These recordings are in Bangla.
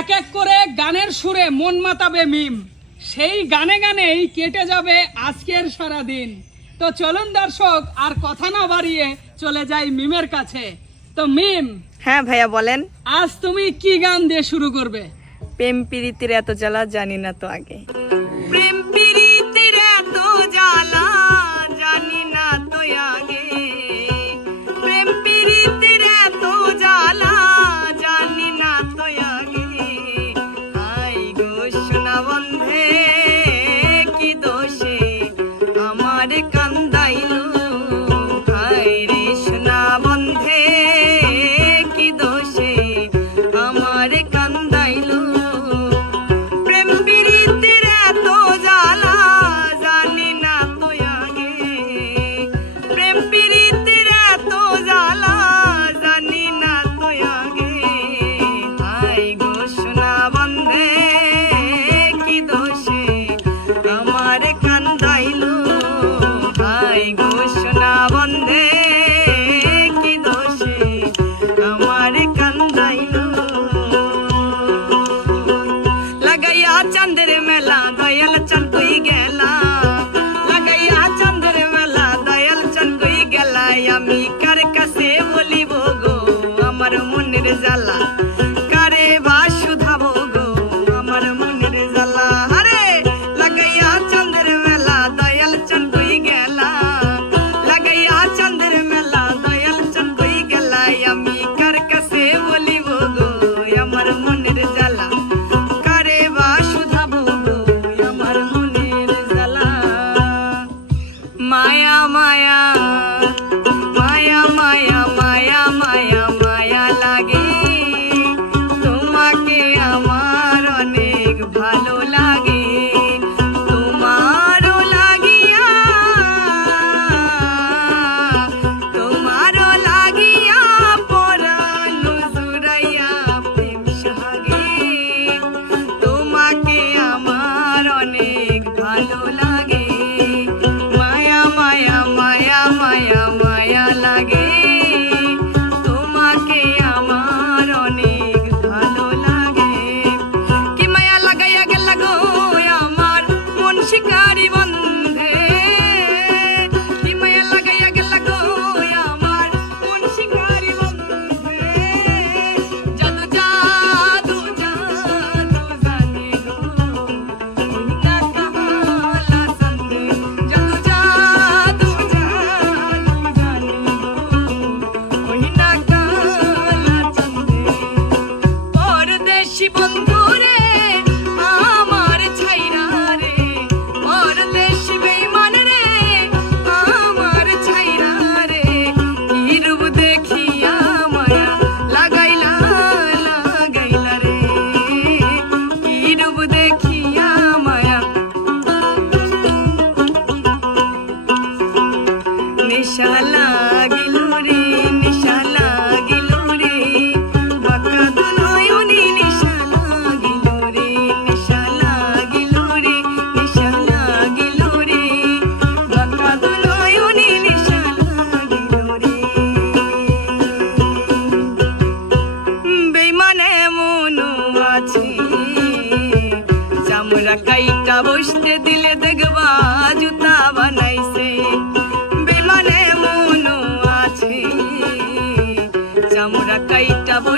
এক এক করে গানের সুরে মন মাতাবে মিম। সেই গানে গানেই কেটে যাবে আজকের সারা দিন তো চলুন দর্শক আর কথা না বাড়িয়ে চলে যাই মিমের কাছে। তো মিম হ্যাঁ ভাইয়া বলেন। আজ তুমি কি গান দিয়ে শুরু করবে? প্রেম প্রীতির এত জ্বালা জানি না তো আগে। মনের জ্বালা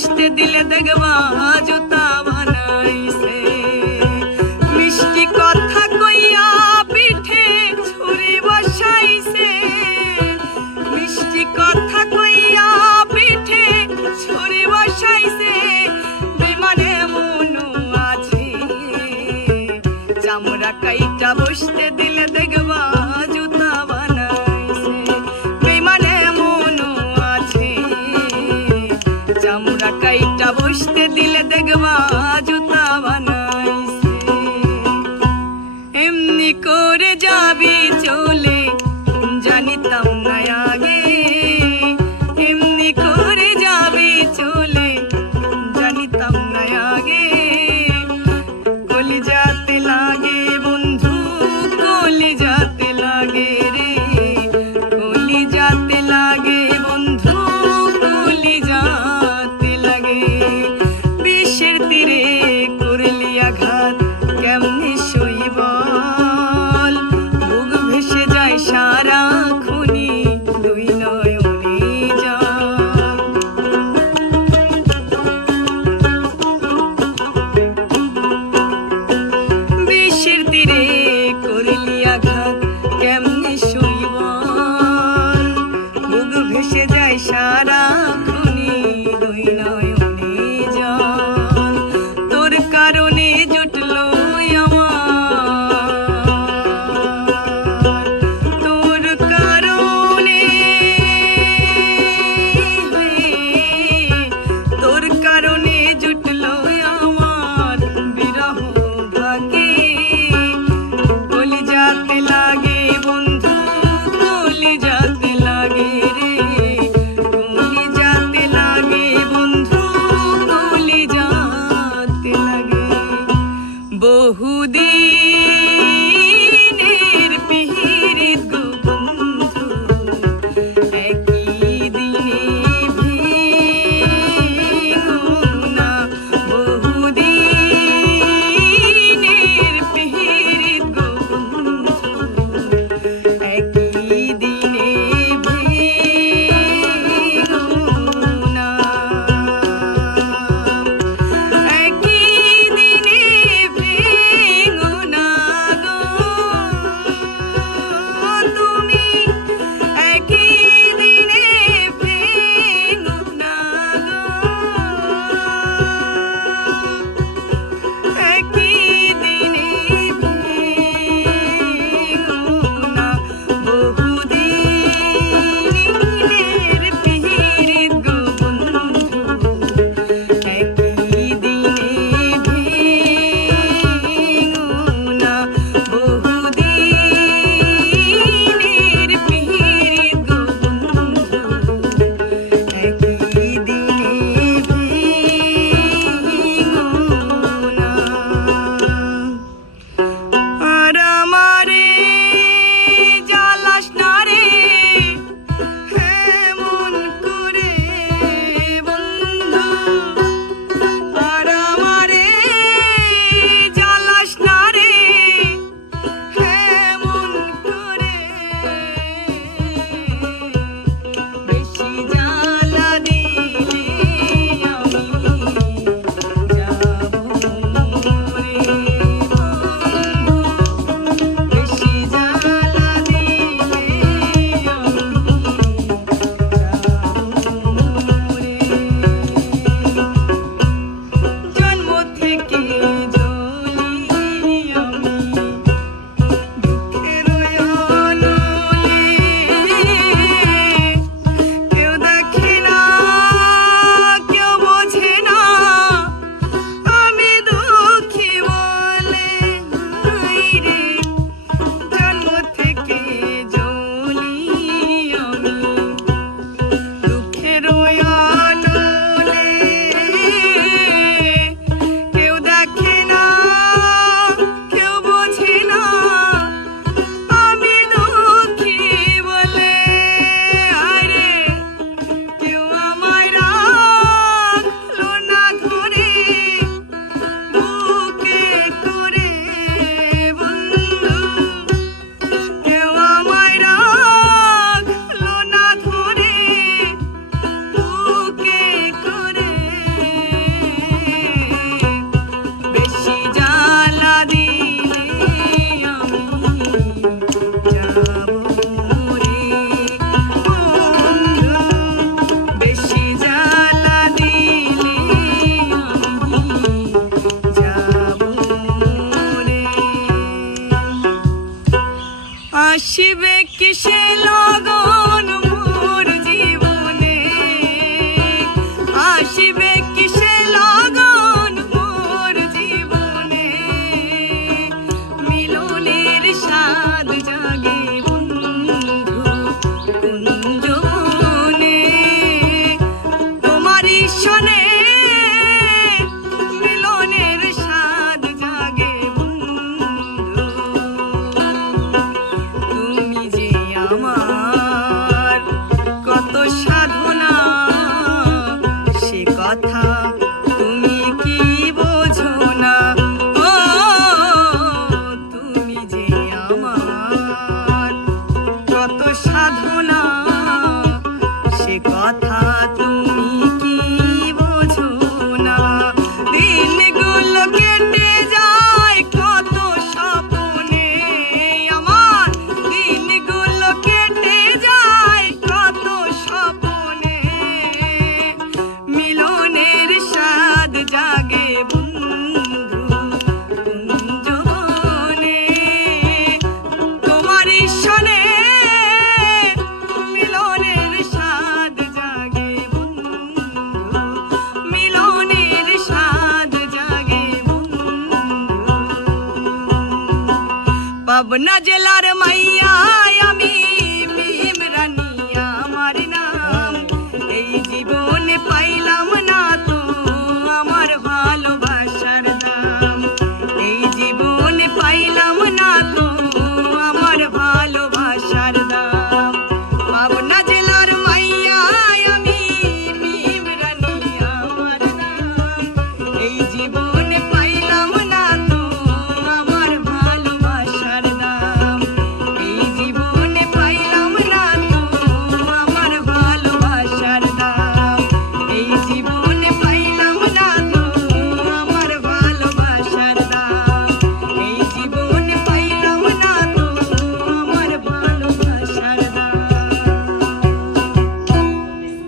আসতে দিলে দেখবা জুতা বানাইছে মিষ্টি কথা কইয়া পিঠে ছুরি বসাইছে। মিষ্টি কথা কইয়া পিঠে ছুরি বসাইছে। বিমানে মনু আছে চামড়া কাইটা বসতে কাইটা বসতে দিলে দেখবা বন্ধু পাবনা জেলার মাইয়া